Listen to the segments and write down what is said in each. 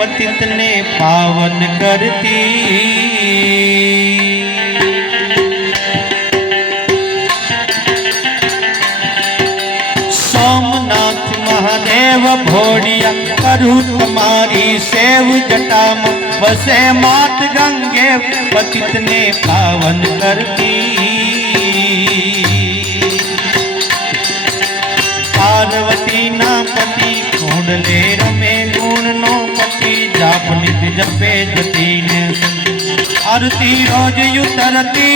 पतित ने पावन करती। सोमनाथ महादेव भोड़िया करू तुम्हारी सेव जटाम बसे मात गंगे पतित ने पावन करती। पार्वती ना पति कुंडले रमे गुण नो पति जाप नित जपे जती ने आरती रोज उतरती।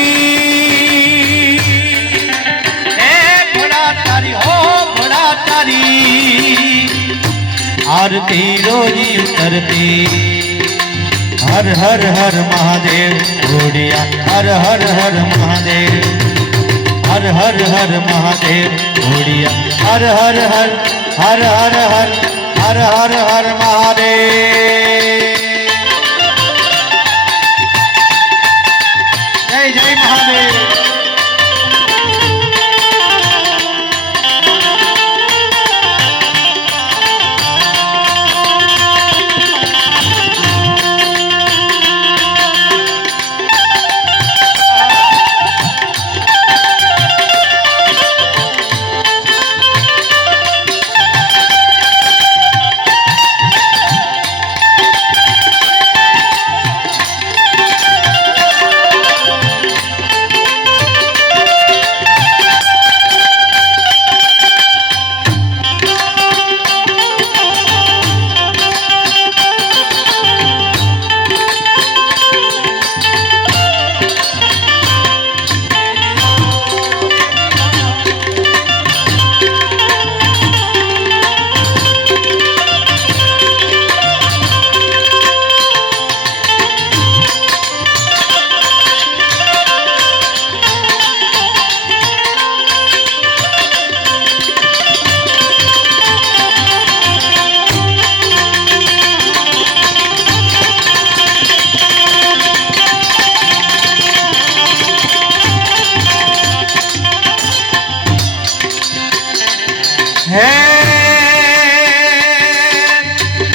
आरती रोजी उतरती। हर हर हर महादेव घोड़िया हर हर हर महादेव हर हर हर महादेव घोड़िया हर हर हर हर हर हर हर हर हर महादेव। जय जय महादेव।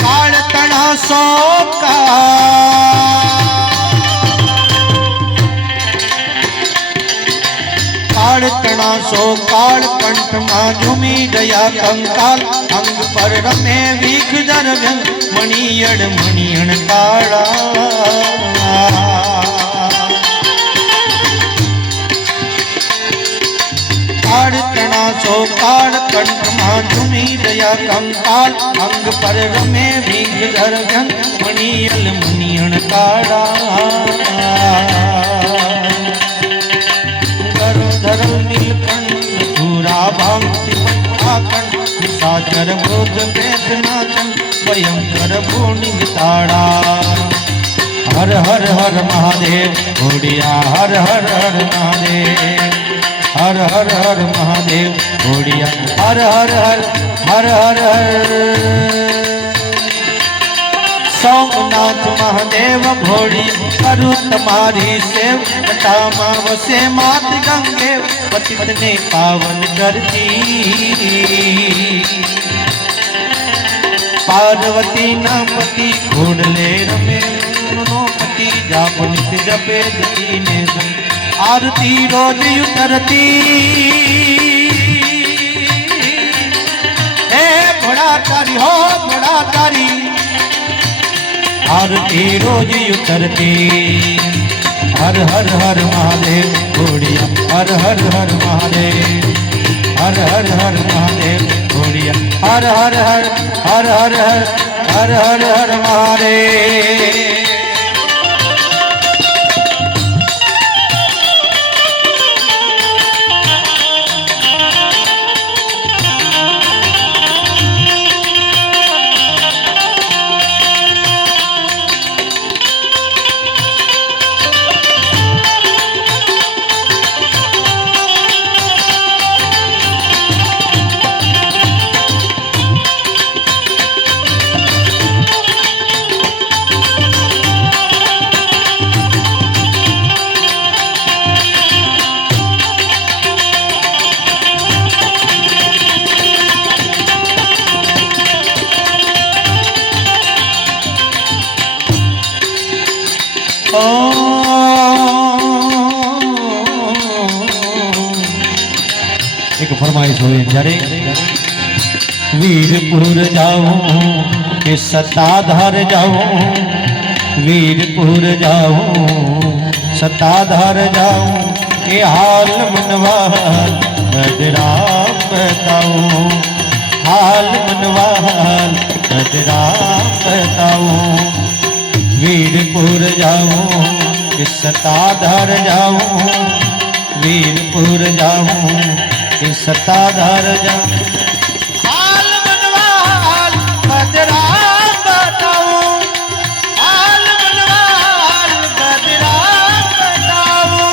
काल तना सो काल तना सो काल कंठ मां झूमी गया कंकाल अंग पर रमे वीख दर मणियण मणियण काला। काल तना सो काल कंठ मां झूमी दया कंकाल अंग पर रमे वीख धर मणियल मणियण काला। धर नीलकंठ पूरा भांति कंठ साचर बोध वेदनाचन भयंकर भूनिग ताड़ा। हर हर हर महादेव घोड़िया हर हर हर महादेव हर हर हर महादेव घोड़िया हर हर हर हर हर हर। सोमनाथ महादेव भोड़ी करू तुम्हारी सेव जटामा वसे मात गंगे पतित ने पावन करती। पार्वती ना पति घोड़ले रमे नो पति जाप नित जपे जती ने आरती रोज उतरती। हे घोड़ा तारी हो घोड़ा तारी आरती रोज उतरती। हर हर हर महादेव घोड़िया हर हर हर महादेव हर हर हर महादेव घोड़िया हर हर हर हर हर हर हर हर हर महादेव। ओ एक फरमाइश हुई जरे वीरपुर जाऊं कि सत्ताधार जाऊं वीरपुर जाऊं सत्ताधार जाऊं ये हाल मनवा बदरा बताऊं हाल मनवा बदरा बताऊं वीरपुर जाऊं कि सत्ताधार जाऊं वीरपुर जाऊं कि सत्ताधार जाऊं हाल मनवा हाल बदरा बताऊं हाल मनवा हाल बदरा बताऊं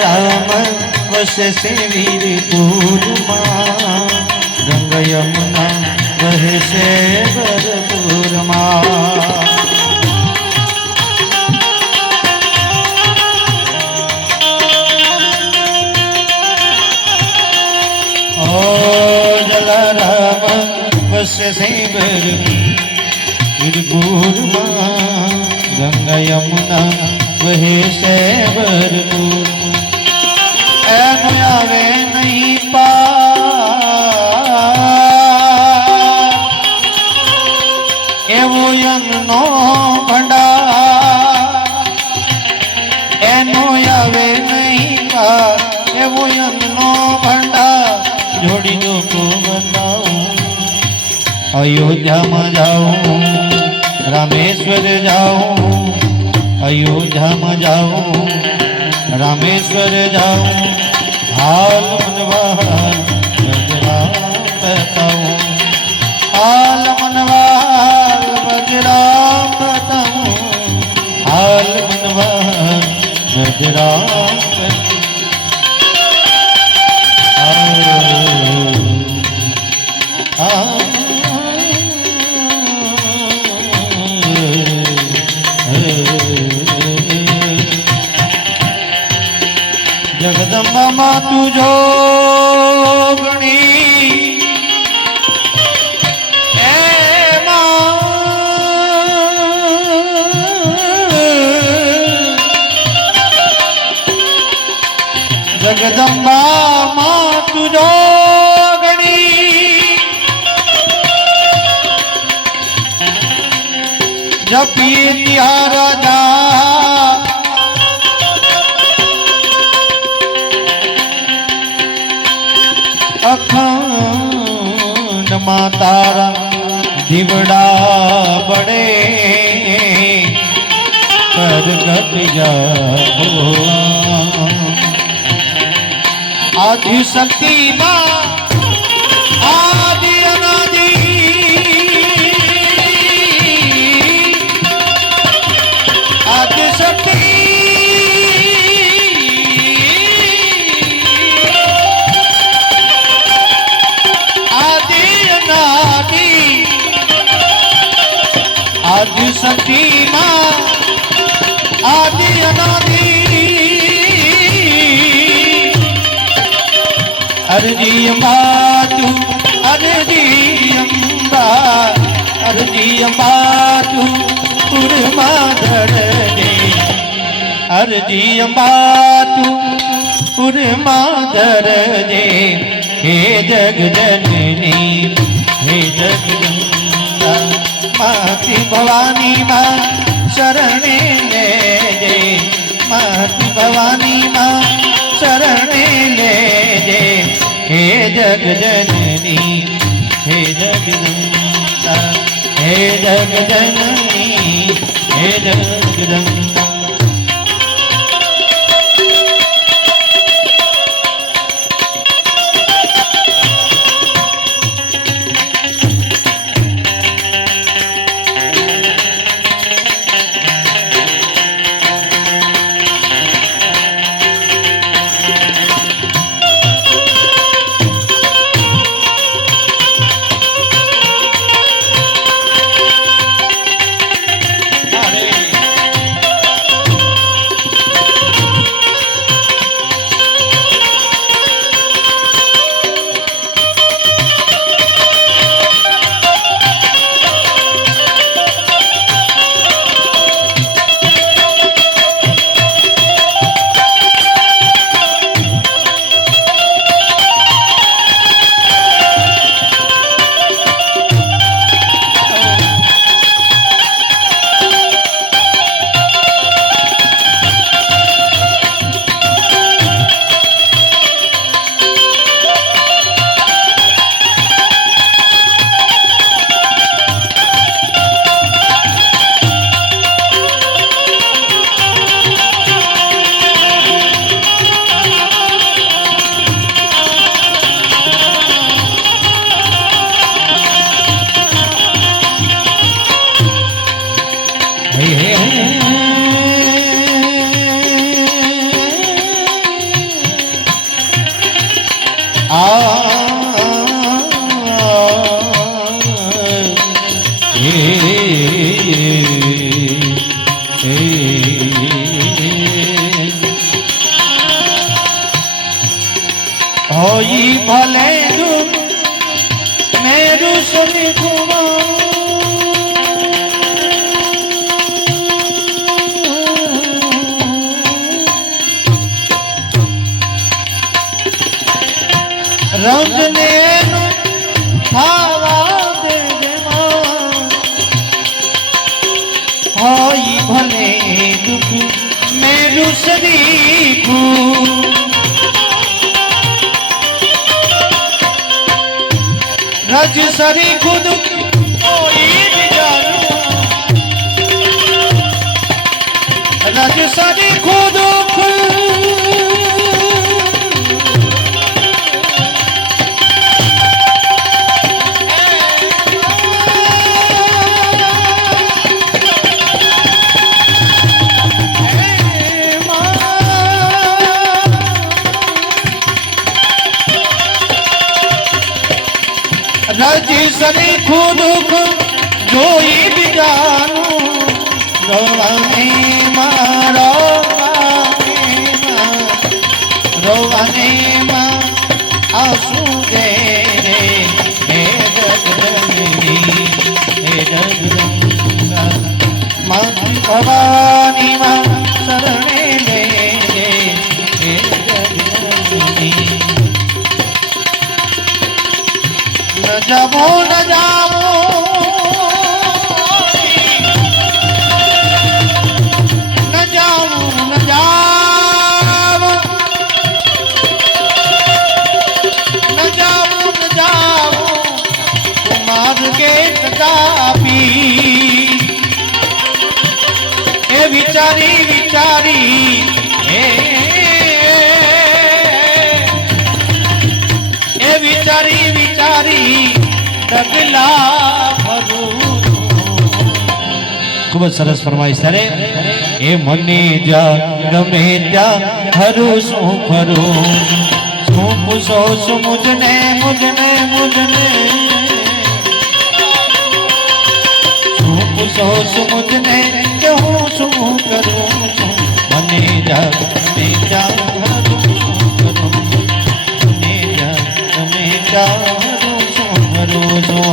राम वश से वीरपुर माँ रंग यमुना वह से भरपूर माँ ओ जलाराम वश से वीरपुर माँ रंग यमुना वह से भरपूर आवे नहीं पा एवो यन्नो भंडार एनो आवे नहीं पा एवो यन्नो भंडार जोड़ी दो को बताऊं अयोध्या में जाऊं रामेश्वर जाऊं अयोध्या में जाऊं रामेश्वर जाऊं हाल मनवा बजरा बताऊं हाल मनवा बजरा बताऊं हाल मनवा बजरा जगदम्बा माँ तुझो गणी जगदम्बा माँ तुझो गणी जपिए तिहारा जा अखंड मातारा दिवड़ा बड़े करगट जाओ आदि शक्ति माँ आदि अनादि आदि शक्ति आदि शक्ति माँ आदि अनादि अर्जी अम्बा तू अर्जी अम्बा अर्जी अम्बा तू पुरमा धर दे अर्जी अम्बा तू पुरमा धर दे हे जग जननी हे जगदंबा माती भवानी मां शरणे लेजे माती भवानी मां शरणे लेजे हे जग जननी हे जगदंबा हे जग जननी हे जगदंबा होई भले दुख मेरु सुनि रंजने थावा दे होई भले दुख मेरु सरीखू रज सरी खुद कोई भी जानू रज सरी खुद रजी सरी खुद जोई भी जानू रोवाने मां रोवाने मां आंसू दे हे जगदंबी हे जगदंबा माती भवानी मां शरणे ले हे जगदंबी न जावो न जावो न जावो न जावो न जावो न जावो कुमार के तथापि ए विचारी विचारी ए विचारी विचारी डगला भरू खूब सरस फरमाइश करे ए मने जा गमे त्या हरु सु फरू सु पुसो सु मुझने मुझने मुझने सु पुसो सु मुझने कहूँ सु करूँ सु मने जा गमे त्या हरु सु करूँ मने जा गमे त्या हरु सु करूँ सु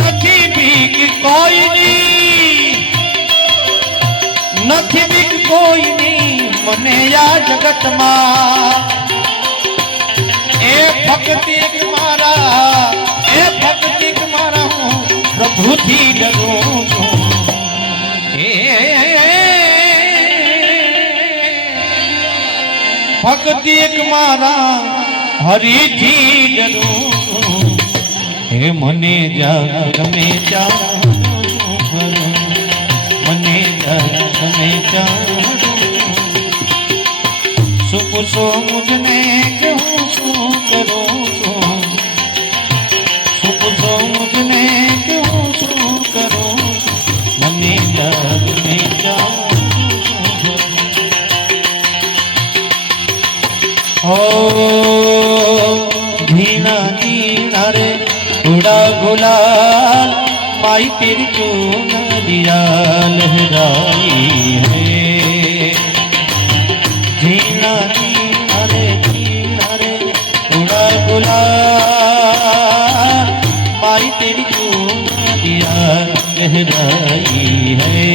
નથી બીક કોઈની, નથી બીક કોઈની મને આ જગતમાં. એ ભક્તિ મારા, એ ભક્તિ મારા હું પ્રભુથી ડરું છું. ભક્તિ એક મારા હરિથી ડરું છું. હે મને જા ગમે ત્યાં, મને જા ગમે ત્યાં. શું પૂછો મુજને કે હું શું કરું છું? શું પૂછો મુજને કે હું શું કરું? મને જા ગમે ત્યાં. हो धीना धीना रे उड़ा गुलाल माई तेरी चुनरिया लहराई है. धीना धीना रे उड़ा गुलाल माई तेरी चुनरिया लहराई है.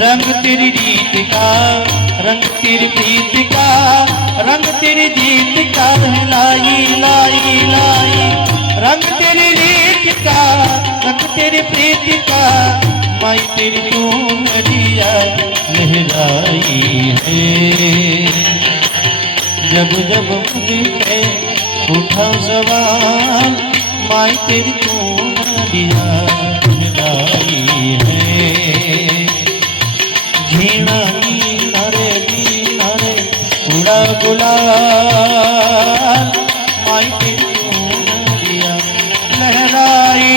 रंग तेरी रीत का, रंग तेरी प्रीत का, रंग तेरी जीत का लाई लाई लाई. रंग तेरी रीत का, रंग तेरी प्रीत का माई तेरी चुनरिया लहराई है. जब जब मुझ पे उठा सवाल माई तेरी चुनरिया लहराई है. झीना उड़ा गुलाल माई तेरी चुनरिया लहराई.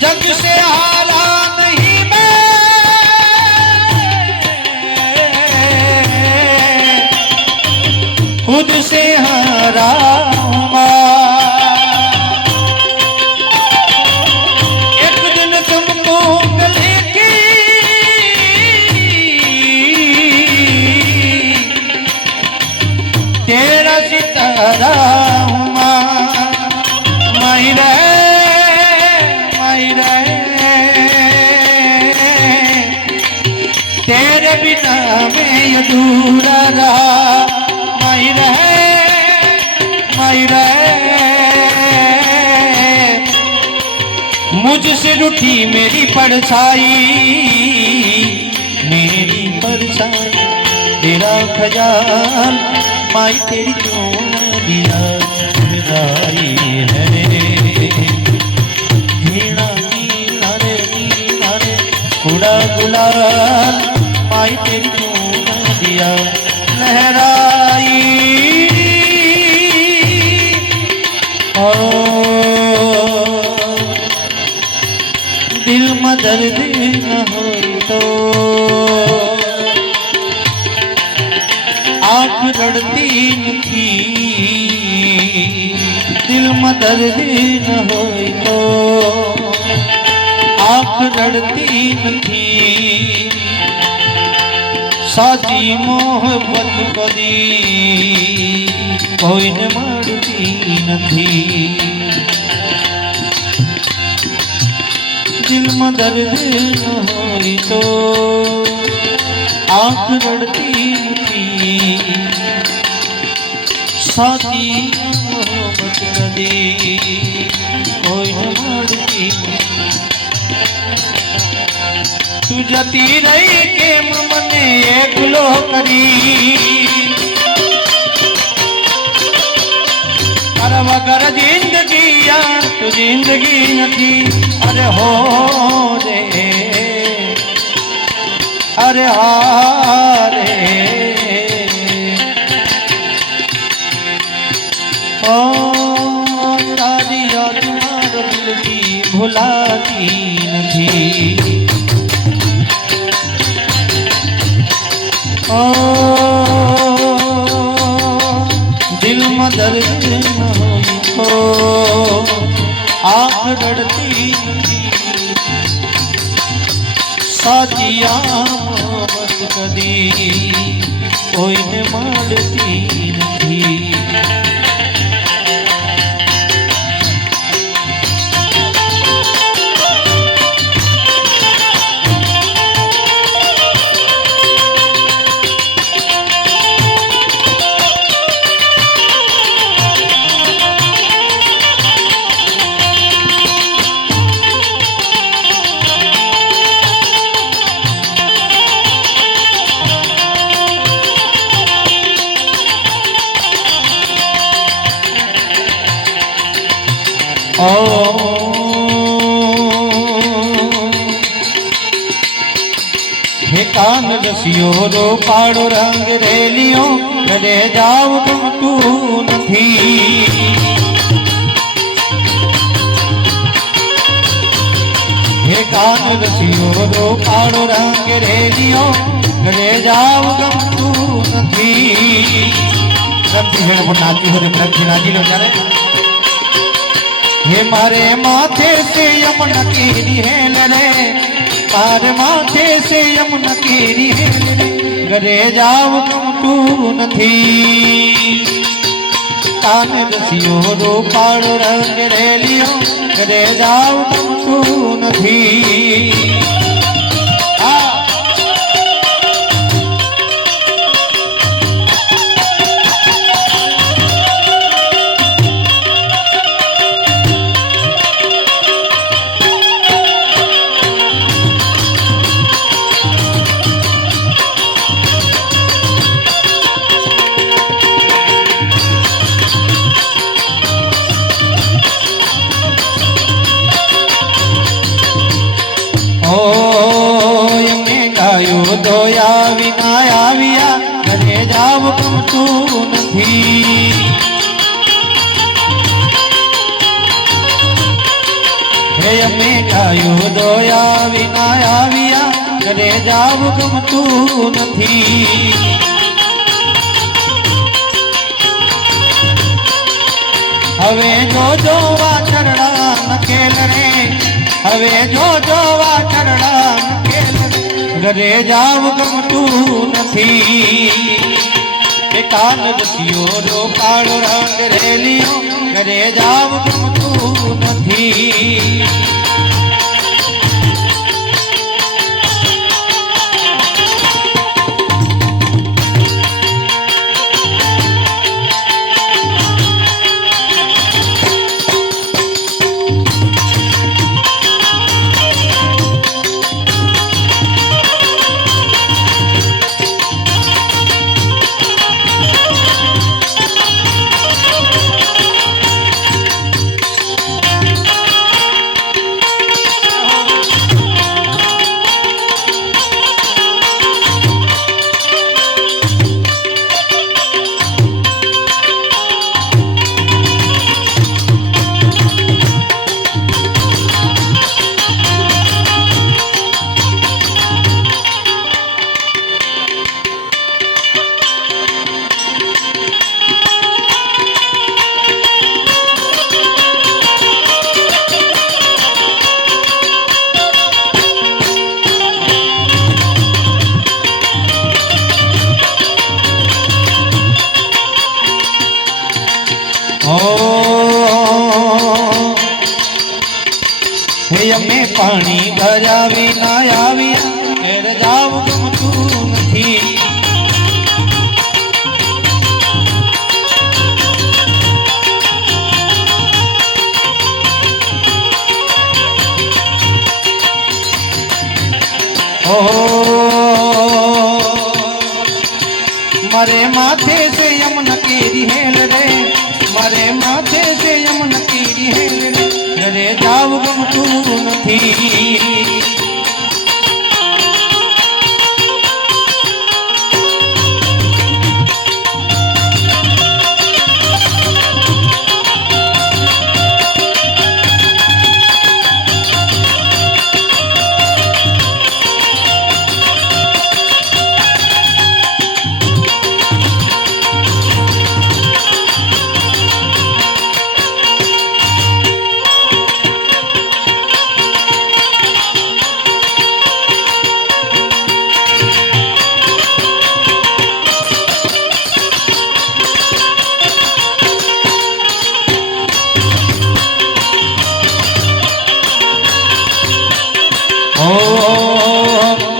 जग से हारा नहीं मैं, खुद से हारा एक दिन तुमको गले की तेरा सितारा मायरा तेरे बिना मैं अधूरा रहा. मायरा मुझसे रूठी मेरी परछाई, मेरी परछाई तेरा खजान माई तेरी चुनरिया लहराई है. धीना धीना रे उड़ा गुलाल माई तेरी चुनरिया लहराई. ओ दिल में दर्द न हो तो आँख रड़ती नहीं. दिल में दर्द न हो तो आँख रड़ती नहीं. साची मोहब्बत कदी કોઈને મળતી નથી. દિલમાં દર્દ ન હોય તો આંખ રડતી નથી. સાચી મોહબ્બત કદી કોઈને મળતી. તું જતી રહી કેમ મને એકલો કરી. તારા વગર જિંદગી યાર તું જિંદગી નથી. અરે હો રે અરે હારે ઓ તારી યાદ મારા દિલથી ભૂલાતી નથી. ઓ દિલમાં દર્દ ન હોય તો આંખ રડતી નથી. સાચી મોહબ્બત કદી કોઈને મળતી નથી. हे कान रसियो रो पाड़ो रंग रेलियो गले जाव गमતું નથી. हे कान रसियो रो पाड़ो रंग रेलियो गले जाव गमતું નથી. રમતી હેડ પર નાચી હો રે પ્રગતિ નાચી લો ત્યારે. हे मारे माथे से यमुना केरी हेल रे. मारे माथे से यमुना केरी हेल रे. घरे जाव गमતું નથી. कान रसियो रो पाड़ो रंग रेलियो घरे जाव गमતું નથી. દોયા વિના આવ્યા ઘરે જાવ ગમતું નથી. હે અમે ગાયો દોયા વિના આવ્યા ઘરે જાવ ગમતું નથી. હવે જો વાછરડા નખેલ રે. હવે જો વાછરડા નખેલ ઘરે જાવ ગમતું નથી. એ કાન રસિયો રો કાળો રંગ રેલિયો ઘરે જાવ ગમતું નથી. પાણી ભર્યા વિના આવી ઘેર જાવ ગમતું નથી. मारे माथे से यमुन की हेल रे, मारे माथे से यमुन की हेल रे, घरे जाव गमતું નથી.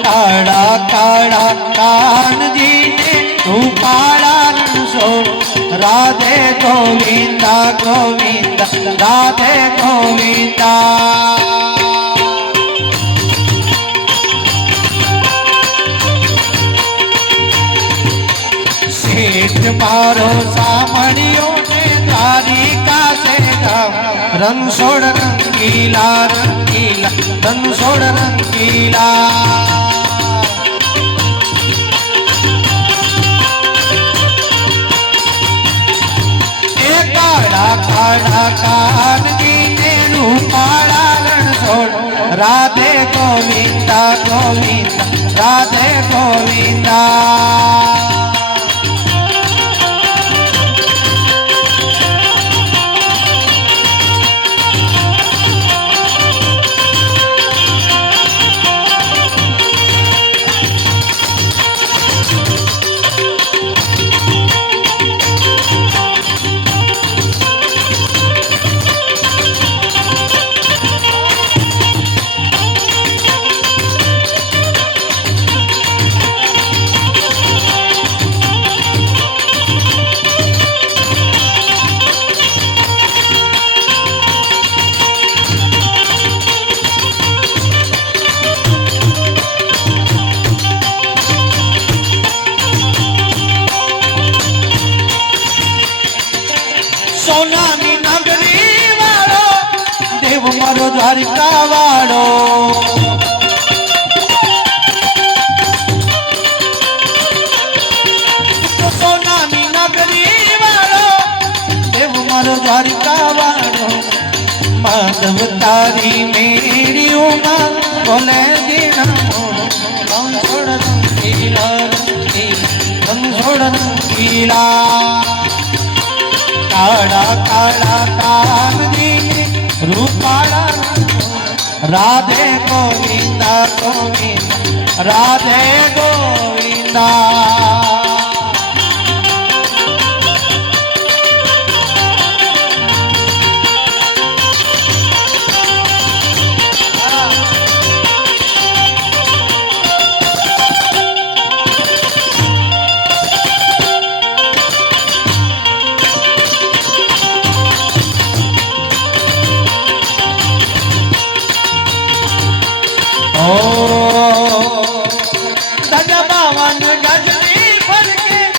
काड़ा काड़ा कान जी ने तू काड़ा रणछोड़, राधे गोविंदा गोविंदा राधे गोविंदा. सेठ मारो सामणियों ने द्वारिका से गाँव, रणछोड़ रंगीला रंगीला रणछोड़ रंगीला. काड़ा काड़ा कान जी ने रूपाड़ा रणछोड़, राधे गोविंदा गोविंदा राधे गोविंदा. सोनानी नगरी वालो देव मारो द्वारिका वालो, तो सोनानी नगरी वालो देव मारो द्वारिका वालो. माधव तारी मेरी उमा बोले दीना रणछोड़ रंगीला रणछोड़ रंगीला. काड़ा काड़ा कान जी रूपाड़ा राधे गोविंदा गोविंदा राधे गोविंदा.